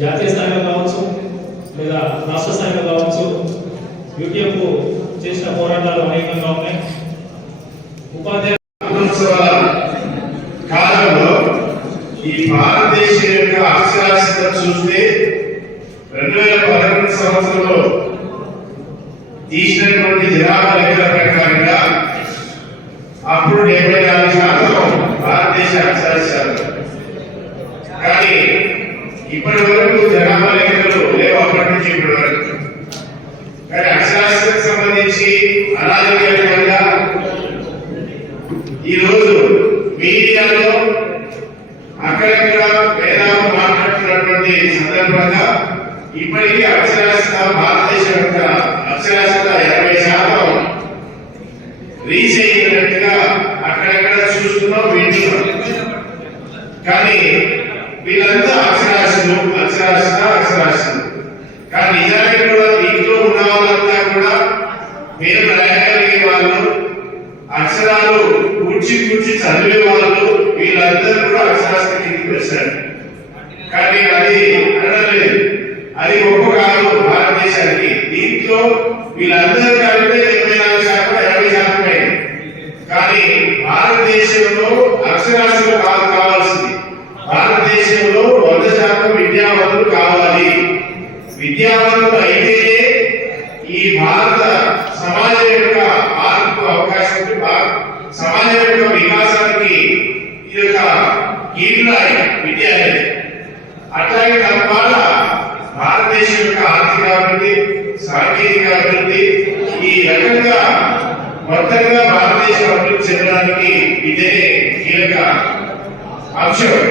జాతీయ స్థాయిలో కావచ్చు లేదా రాష్ట్ర స్థాయిలో కావచ్చు యూటీఎఫ్ చేసిన పోరాటాలు అనేకంగా ఉన్నాయి. ఉపాధ్యాయ కాలంలో ఈ భారతదేశం యొక్క అక్షరాస్యత చూస్తే రెండు వేల పదకొండు సంవత్సరంలో తీసినటువంటి జనాభా లెక్కల ప్రకారంగా అప్పుడు డెబ్బై నాలుగు శాతం భారతదేశ అక్షరాస్యత కానీ ఇప్పటి వరకు జనాభా లెక్కలు లేవు అప్పటి నుంచి ఇప్పటి వరకు కానీ అక్షరాస్యతకు సంబంధించి అనారోగ్యంగా ఈ రోజు మీడియాలో అక్కడక్కడ వేదాలు మాట్లాడుతున్నటువంటి సందర్భంగా ఇప్పటికీ అక్షరాస్యత భారతదేశం యొక్క అక్షరాస్యత ఎనభై శాతం రీచ్ అయినట్టుగా అక్కడక్కడ చూస్తున్నాం వింటున్నాం. కానీ వీళ్ళంతా అక్షరాస్యులు అక్షరాస్యత అక్షరాస్యులు కానీ నిజానికి కూడా దీంట్లో ఉన్న వాళ్ళంతా కూడా మీరు రాయగలిగే వాళ్ళు అక్షరాలు కూర్చి కూర్చి చదివే వాళ్ళు వీళ్ళందరూ కూడా అక్షరాస్యత కిందికి వచ్చారు. కానీ అది అనలేదు. అది గొప్ప కాదు భారతదేశానికి. దీంట్లో వీళ్ళందరూ కలిపితే డెబ్బై నాలుగు శాతం యాభై శాతమే కానీ భారత అక్షరాస్యత కాదు కావాల్సింది భారతదేశంలో వంద శాతం విద్యావంతులు కావాలి. విద్యావంతులు అయితే ఈ భారత సమాజం యొక్క మార్పు అవకాశం సమాజం యొక్క వికాసానికి ఇది యొక్క కీర్తిరాయి విద్య అనేది. అట్లాగే తద్వార భారతదేశం యొక్క ఆర్థిక అభివృద్ధి సాంకేతిక అభివృద్ధి ఈ రకంగా మొత్తంగా భారతదేశం అభివృద్ధి చెందడానికి ఇదే కీలక అంశం.